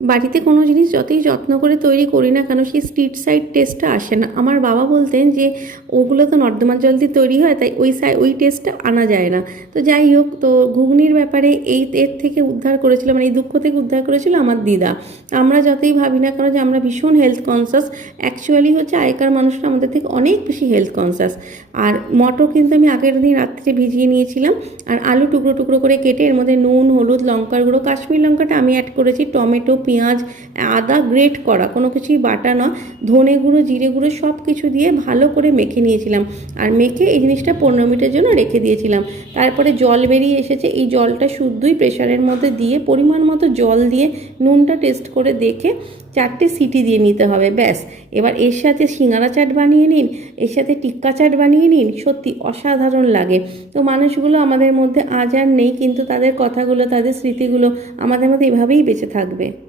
বাড়িতে কোনো জিনিস যতই যত্ন করে তৈরি করি না কেন সেই স্ট্রিট সাইড টেস্টটা আসে না। আমার বাবা বলতেন যে ওগুলো তো নর্দমার জল দিয়ে তৈরি হয়, তাই ওই টেস্টটা আনা যায় না। তো যাই হোক, তো ঘুগনির ব্যাপারে এর থেকে উদ্ধার করেছিল, মানে এই দুঃখ থেকে উদ্ধার করেছিল আমার দিদা। আমরা যতই ভাবি না কেন যে আমরা ভীষণ হেলথ কনসাস, অ্যাকচুয়ালি হচ্ছে আগেকার মানুষরা আমাদের থেকে অনেক বেশি হেলথ কনসাস। আর মটর কিন্তু আমি আগের দিন রাত্রে ভিজিয়ে নিয়েছিলাম, আর আলু টুকরো টুকরো করে কেটে এর মধ্যে নুন, হলুদ, লঙ্কার গুঁড়ো, কাশ্মীর লঙ্কাটা আমি অ্যাড করেছি, টমেটো, পেঁয়াজ, আদা গ্রেট করা, কোনো কিছুই বাটা নয়, ধনে গুঁড়ো, জিরে গুঁড়ো সব কিছু দিয়ে ভালো করে মেখে নিয়েছিলাম। আর মেখে এই জিনিসটা 15 মিনিটের জন্য রেখে দিয়েছিলাম। তারপরে জল বেরিয়ে এসেছে, এই জলটা শুদ্ধই প্রেশারের মধ্যে দিয়ে পরিমাণ মতো জল দিয়ে নুনটা টেস্ট করে দেখে 4টে সিটি দিয়ে নিতে হবে, ব্যাস। এবার এর সাথে সিঙ্গারা চাট বানিয়ে নিন, এর সাথে টিক্কা চাট বানিয়ে নিন, সত্যি অসাধারণ লাগে। তো মানুষগুলো আমাদের মধ্যে আজ আর নেই, কিন্তু তাদের কথাগুলো, তাদের স্মৃতিগুলো আমাদের মধ্যে এভাবেই বেঁচে থাকবে।